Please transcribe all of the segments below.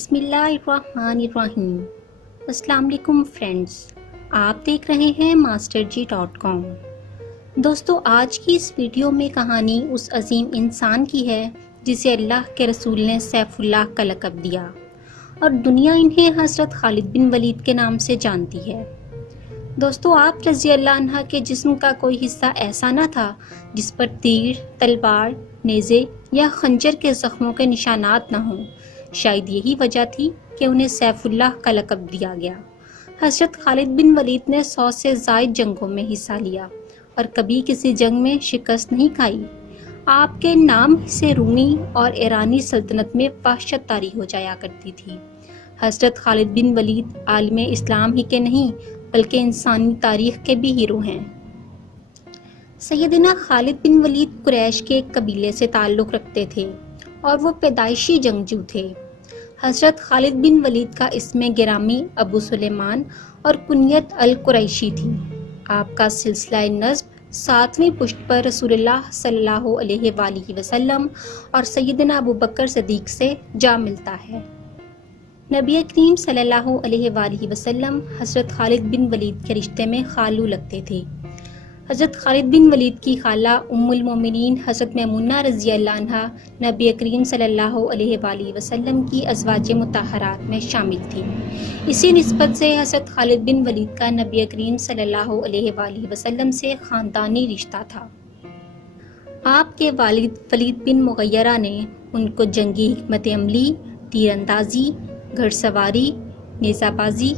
بسم اللہ الرحمن الرحیم۔ السلام علیکم فرینڈز، آپ دیکھ رہے ہیں masterji.com۔ دوستو، آج کی اس ویڈیو میں کہانی اس عظیم انسان کی ہے جسے اللہ کے رسول نے سیف اللہ کا لقب دیا اور دنیا انہیں حضرت خالد بن ولید کے نام سے جانتی ہے۔ دوستو، آپ رضی اللہ عنہ کے جسم کا کوئی حصہ ایسا نہ تھا جس پر تیر، تلوار، نیزے یا خنجر کے زخموں کے نشانات نہ ہوں۔ شاید یہی وجہ تھی کہ انہیں سیف اللہ کا لقب دیا گیا۔ حضرت خالد بن ولید نے 100 سے زائد جنگوں میں حصہ لیا اور کبھی کسی جنگ میں شکست نہیں کھائی۔ آپ کے نام سے رومی اور ایرانی سلطنت میں وحشت طاری ہو جایا کرتی تھی۔ حضرت خالد بن ولید عالم اسلام ہی کے نہیں بلکہ انسانی تاریخ کے بھی ہیرو ہیں۔ سیدنا خالد بن ولید قریش کے ایک قبیلے سے تعلق رکھتے تھے اور وہ پیدائشی جنگجو تھے۔ حضرت خالد بن ولید کا اسم گرامی ابو سلیمان اور کنیت القریشی تھی۔ آپ کا سلسلہ نسب 7ویں پشت پر رسول اللہ صلی اللہ علیہ وآلہ وسلم اور سیدنا ابو بکر صدیق سے جا ملتا ہے۔ نبی کریم صلی اللہ علیہ وآلہ وسلم حضرت خالد بن ولید کے رشتے میں خالو لگتے تھے۔ حضرت خالد بن ولید کی خالہ ام المومنین حضرت میمونہ رضی اللہ عنہا نبی کریم صلی اللہ علیہ وآلہ وسلم کی ازواج مطہرات میں شامل تھی۔ اسی نسبت سے حضرت خالد بن ولید کا نبی کریم صلی اللہ علیہ وآلہ وسلم سے خاندانی رشتہ تھا۔ آپ کے والد ولید بن مغیرہ نے ان کو جنگی حکمت عملی، تیر اندازی، گھڑ سواری، نیزہ بازی،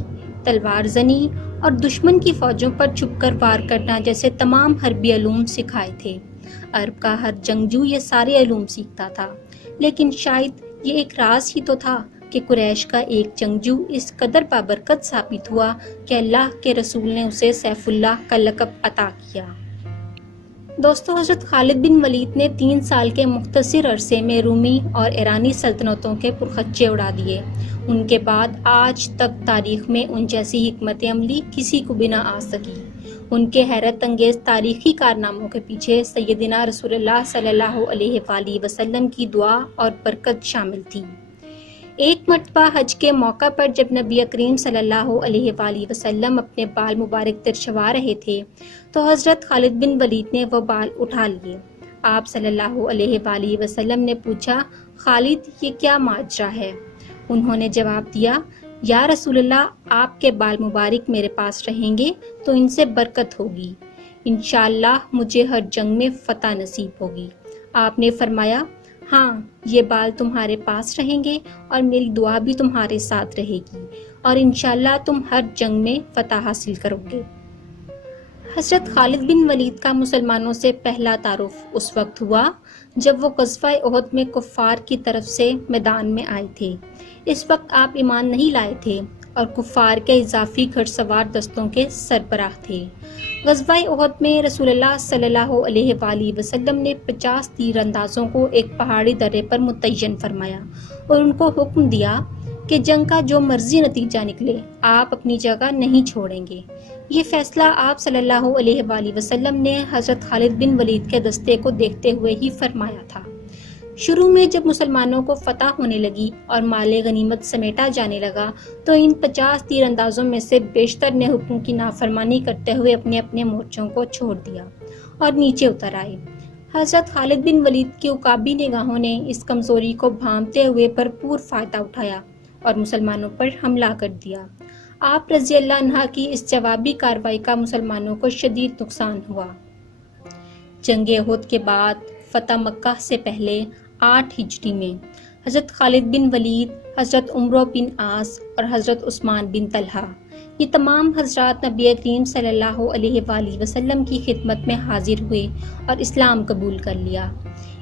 تلوار زنی اور دشمن کی فوجوں پر چھپ کر وار کرنا جیسے تمام حربی علوم سکھائے تھے۔ عرب کا ہر جنگجو یہ سارے علوم سیکھتا تھا، لیکن شاید یہ ایک راز ہی تو تھا کہ قریش کا ایک جنگجو اس قدر بابرکت ثابت ہوا کہ اللہ کے رسول نے اسے سیف اللہ کا لقب عطا کیا۔ دوستو، حضرت خالد بن ولید نے 3 سال کے مختصر عرصے میں رومی اور ایرانی سلطنتوں کے پرخچے اڑا دیے۔ ان کے بعد آج تک تاریخ میں ان جیسی حکمت عملی کسی کو بھی نہ آ سکی۔ ان کے حیرت انگیز تاریخی کارناموں کے پیچھے سیدنا رسول اللہ صلی اللہ علیہ وآلہ وسلم کی دعا اور برکت شامل تھی۔ ایک مرتبہ حج کے موقع پر جب نبی کریم صلی اللہ علیہ وآلہ وسلم اپنے بال مبارک ترشوا رہے تھے تو حضرت خالد بن ولید نے وہ بال اٹھا لیے۔ آپ صلی اللہ علیہ وآلہ وسلم نے پوچھا، خالد، یہ کیا ماجرا ہے؟ انہوں نے جواب دیا، یا رسول اللہ، آپ کے بال مبارک میرے پاس رہیں گے تو ان سے برکت ہوگی۔ انشاءاللہ مجھے ہر جنگ میں فتح نصیب ہوگی۔ آپ نے فرمایا، ہاں، یہ بال تمہارے پاس رہیں گے اور میری دعا بھی تمہارے ساتھ رہے گی اور انشاءاللہ تم ہر جنگ میں فتح حاصل کرو گے۔ حضرت خالد بن ولید کا مسلمانوں سے پہلا تعارف اس وقت ہوا جب وہ غزوہ احد میں کفار کی طرف سے میدان میں آئے تھے۔ اس وقت آپ ایمان نہیں لائے تھے اور کفار کے اضافی گھڑ سوار دستوں کے سربراہ تھے۔ غزوہ احد میں رسول اللہ صلی اللہ علیہ وآلہ وسلم نے 50 تیر اندازوں کو ایک پہاڑی درے پر متعین فرمایا اور ان کو حکم دیا کہ جنگ کا جو مرضی نتیجہ نکلے آپ اپنی جگہ نہیں چھوڑیں گے۔ یہ فیصلہ آپ صلی اللہ علیہ وآلہ وسلم نے حضرت خالد بن ولید کے دستے کو دیکھتے ہوئے ہی فرمایا تھا۔ شروع میں جب مسلمانوں کو فتح ہونے لگی اور مال غنیمت سمیٹا جانے لگا تو ان 50 تیر اندازوں میں سے بیشتر نے حکم کی نافرمانی کرتے ہوئے اپنے اپنے مورچوں کو چھوڑ دیا اور نیچے اتر آئے۔ حضرت خالد بن ولید کی عقابی نگاہوں نے اس کمزوری کو بھانپتے ہوئے بھرپور فائدہ اٹھایا اور مسلمانوں پر حملہ کر دیا۔ آپ رضی اللہ عنہ کی اس جوابی کارروائی کا مسلمانوں کو شدید نقصان ہوا۔ جنگ احد کے بعد فتح مکہ سے پہلے 8 ہجری میں حضرت خالد بن ولید، حضرت عمرو بن عاص اور حضرت عثمان بن طلحہ، یہ تمام حضرات نبی کریم صلی اللہ علیہ وآلہ وسلم کی خدمت میں حاضر ہوئے اور اسلام قبول کر لیا۔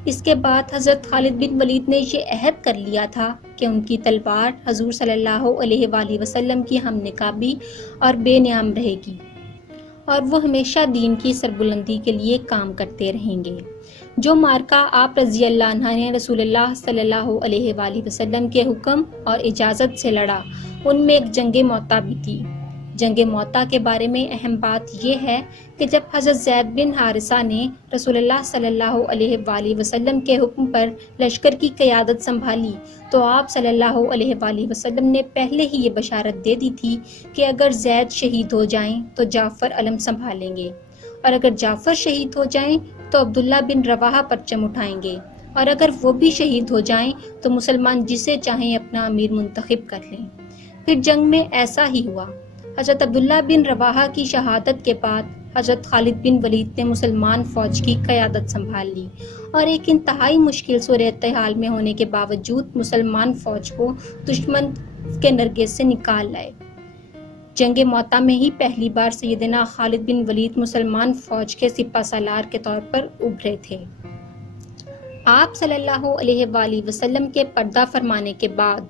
اس کے بعد حضرت خالد بن ولید نے یہ عہد کر لیا تھا کہ ان کی تلوار حضور صلی اللہ علیہ وآلہ وسلم کی ہم نکابی اور بے نیام رہے گی اور وہ ہمیشہ دین کی سربلندی کے لیے کام کرتے رہیں گے۔ جو معرکہ آپ رضی اللہ عنہ نے رسول اللہ صلی اللہ علیہ وآلہ وسلم کے حکم اور اجازت سے لڑا، ان میں ایک جنگ موطا بھی تھی، جنگ موتا کے بارے میں اہم بات یہ ہے کہ جب حضرت زید بن حارثہ نے رسول اللہ صلی اللہ علیہ وآلہ وسلم کے حکم پر لشکر کی قیادت سنبھالی تو آپ صلی اللہ علیہ وآلہ وسلم نے پہلے ہی یہ بشارت دے دی تھی کہ اگر زید شہید ہو جائیں تو جعفر علم سنبھالیں گے، اور اگر جعفر شہید ہو جائیں تو عبداللہ بن رواحہ پرچم اٹھائیں گے، اور اگر وہ بھی شہید ہو جائیں تو مسلمان جسے چاہیں اپنا امیر منتخب کر لیں۔ پھر جنگ میں ایسا ہی ہوا۔ حضرت عبداللہ بن رواحہ کی شہادت کے بعد حضرت خالد بن ولید نے مسلمان فوج کی قیادت سنبھال لی اور ایک انتہائی مشکل صورتحال میں ہونے کے باوجود مسلمان فوج کو دشمن کے نرگس سے نکال لائے۔ جنگ موتا میں ہی پہلی بار سیدنا خالد بن ولید مسلمان فوج کے سپہ سالار کے طور پر ابھرے تھے۔ آپ صلی اللہ علیہ وآلہ وسلم کے پردہ فرمانے کے بعد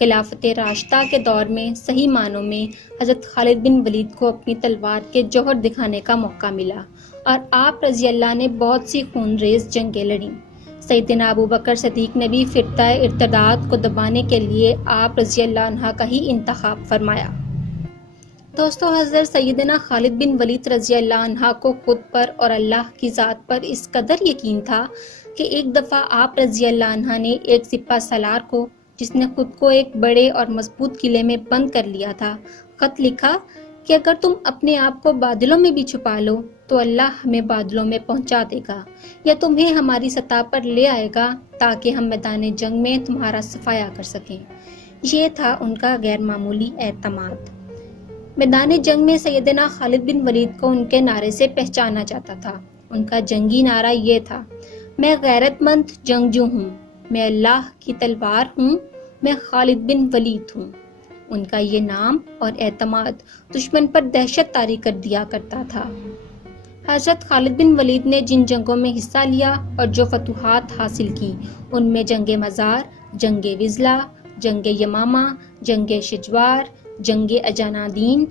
خلافت راشدہ کے دور میں صحیح معنوں میں حضرت خالد بن ولید کو اپنی تلوار کے جوہر دکھانے کا موقع ملا اور آپ رضی اللہ نے بہت سی خون ریز جنگیں لڑیں۔ سیدنا ابو بکر صدیق نے بھی فرقہ ارتداد کو دبانے کے لیے آپ رضی اللہ عنہ کا ہی انتخاب فرمایا۔ دوستو، حضرت سیدنا خالد بن ولید رضی اللہ عنہ کو خود پر اور اللہ کی ذات پر اس قدر یقین تھا کہ ایک دفعہ آپ رضی اللہ عنہ نے ایک سپہ سالار کو، جس نے خود کو ایک بڑے اور مضبوط قلعے میں بند کر لیا تھا، خط لکھا کہ اگر تم اپنے آپ کو بادلوں میں بھی چھپا لو تو اللہ ہمیں بادلوں میں پہنچا دے گا یا تمہیں ہماری سطح پر لے آئے گا تاکہ ہم میدان جنگ میں تمہارا صفایا کر سکیں۔ یہ تھا ان کا غیر معمولی اعتماد۔ میدان جنگ میں سیدنا خالد بن ولید کو ان کے نعرے سے پہچانا جاتا تھا۔ ان کا جنگی نعرہ یہ تھا: میں غیرت مند جنگجو ہوں، میں اللہ کی تلوار ہوں، میں خالد بن ولید ہوں۔ ان کا یہ نام اور اعتماد دشمن پر دہشت طاری کر دیا کرتا تھا۔ حضرت خالد بن ولید نے جن جنگوں میں حصہ لیا اور جو فتوحات حاصل کی، ان میں جنگ مزار، جنگ وزلہ، جنگ یمامہ، جنگ شجوار، جنگ اجانادین،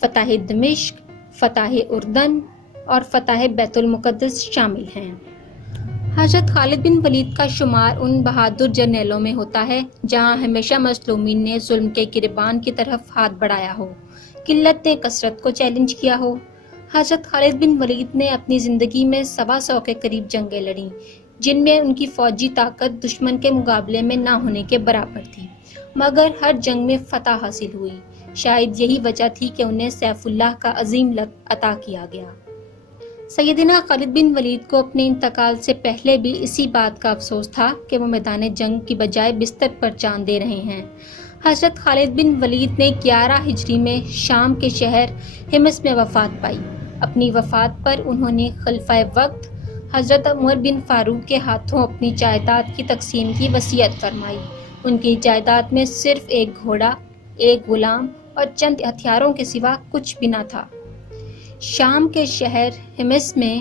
فتح دمشق، فتح اردن اور فتح بیت المقدس شامل ہیں۔ حضرت خالد بن ولید کا شمار ان بہادر جرنیلوں میں ہوتا ہے جہاں ہمیشہ مظلومین نے ظلم کے گریبان کی طرف ہاتھ بڑھایا ہو، قلت نے کثرت کو چیلنج کیا ہو۔ حضرت خالد بن ولید نے اپنی زندگی میں 125 کے قریب جنگیں لڑیں، جن میں ان کی فوجی طاقت دشمن کے مقابلے میں نہ ہونے کے برابر تھی، مگر ہر جنگ میں فتح حاصل ہوئی۔ شاید یہی وجہ تھی کہ انہیں سیف اللہ کا عظیم لقب عطا کیا گیا۔ سیدنا خالد بن ولید کو اپنے انتقال سے پہلے بھی اسی بات کا افسوس تھا کہ وہ میدان جنگ کی بجائے بستر پر جان دے رہے ہیں۔ حضرت خالد بن ولید نے 11 ہجری میں شام کے شہر حمص میں وفات پائی۔ اپنی وفات پر انہوں نے خلیفہ وقت حضرت عمر بن فاروق کے ہاتھوں اپنی جائیداد کی تقسیم کی وصیت فرمائی۔ ان کی جائیداد میں صرف ایک گھوڑا، ایک غلام اور چند ہتھیاروں کے سوا کچھ بھی نہ تھا۔ شام کے شہر حمص میں،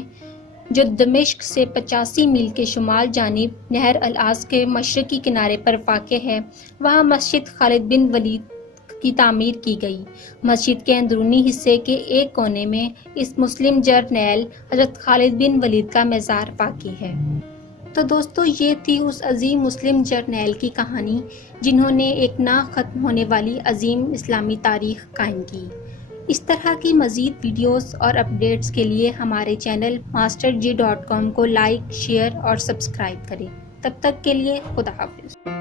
جو دمشق سے 85 میل کے شمال جانب نہر الاس کے مشرقی کنارے پر واقع ہے، وہاں مسجد خالد بن ولید کی تعمیر کی گئی۔ مسجد کے اندرونی حصے کے ایک کونے میں اس مسلم جرنیل حضرت خالد بن ولید کا مزار واقع ہے۔ تو دوستو، یہ تھی اس عظیم مسلم جرنیل کی کہانی جنہوں نے ایک نہ ختم ہونے والی عظیم اسلامی تاریخ قائم کی۔ اس طرح کی مزید ویڈیوز اور اپڈیٹس کے لیے ہمارے چینل masterg.com کو لائک، شیئر اور سبسکرائب کریں۔ تب تک کے لیے خدا حافظ۔